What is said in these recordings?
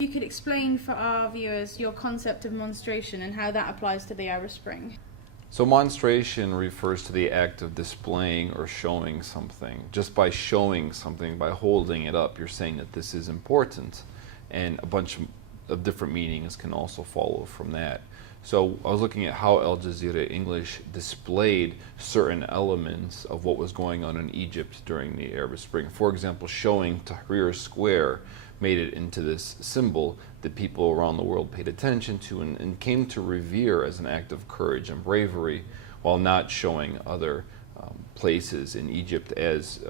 You could explain for our viewers your concept of monstration and how that applies to the Arab Spring. So monstration refers to the act of displaying or showing something. Just by showing something, by holding it up, you're saying that this is important. And a bunch of different meanings can also follow from that. So I was looking at how Al Jazera English displayed certain elements of what was going on in Egypt during the Arab Spring. For example, showing Tahrir Square made it into this symbol that people around the world paid attention to and came to revere as an act of courage and bravery, while not showing other places in Egypt as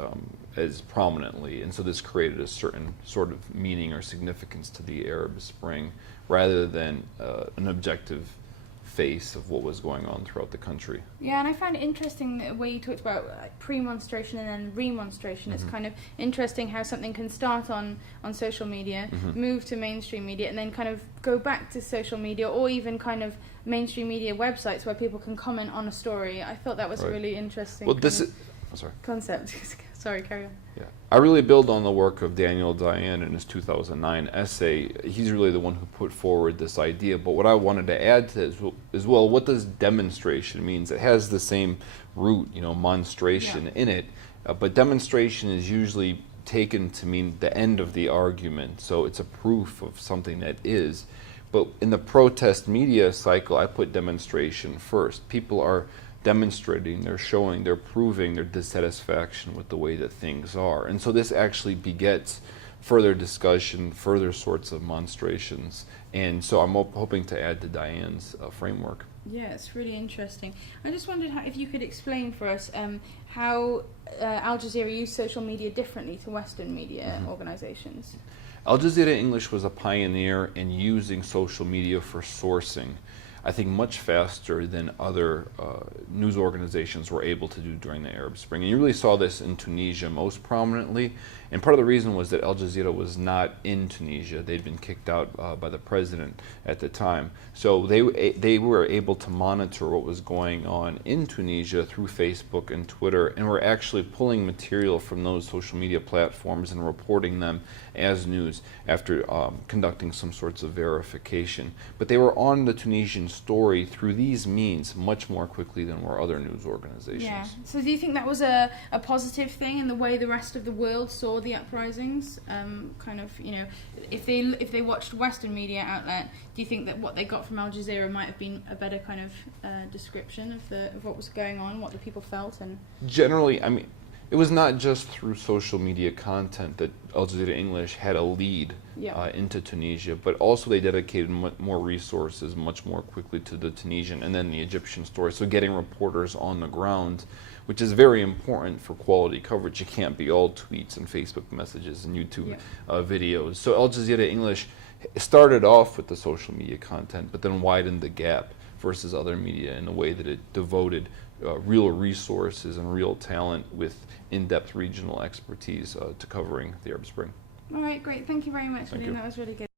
prominently. And so this created a certain sort of meaning or significance to the Arab Spring, rather than an objective face of what was going on throughout the country. Yeah, and I find it interesting the way you talked about pre-monstration and then remonstration. It's kind of interesting how something can start on social media, move to mainstream media, and then kind of go back to social media, or even kind of mainstream media websites where people can comment on a story. I thought that was a really interesting concept. Sorry, carry on. Yeah, I really build on the work of Daniel Dayan in his 2009 essay. He's really the one who put forward this idea, but what I wanted to add to it as well, what does demonstration means? It has the same root, monstration in it, but demonstration is usually taken to mean the end of the argument, so it's a proof of something that is. But in the protest media cycle, I put demonstration first. People are demonstrating, they're showing, they're proving their dissatisfaction with the way that things are. And so this actually begets further discussion, further sorts of monstrations. And so I'm hoping to add to Diane's framework. Yeah, it's really interesting. I just wondered if you could explain for us how Al Jazeera used social media differently to Western media organizations. Al Jazeera English was a pioneer in using social media for sourcing, I think much faster than other news organizations were able to do during the Arab Spring. And you really saw this in Tunisia most prominently. And part of the reason was that Al Jazeera was not in Tunisia. They'd been kicked out by the president at the time. So they were able to monitor what was going on in Tunisia through Facebook and Twitter, and were actually pulling material from those social media platforms and reporting them as news after conducting some sorts of verification. But they were on the Tunisian story through these means much more quickly than were other news organizations. Yeah. So do you think that was a positive thing in the way the rest of the world saw the uprisings? If they watched Western media outlet, do you think that what they got from Al Jazeera might have been a better kind of description of what was going on, what the people felt? And generally, I mean, it was not just through social media content that Al Jazeera English had a lead into Tunisia, but also they dedicated more resources much more quickly to the Tunisian and then the Egyptian story. So getting reporters on the ground, which is very important for quality coverage. It can't be all tweets and Facebook messages and YouTube videos. So Al Jazeera English started off with the social media content, but then widened the gap versus other media in the way that it devoted real resources and real talent with in-depth regional expertise to covering the Arab Spring. All right, great. Thank you very much, Thank Nadeem. you. That was really good.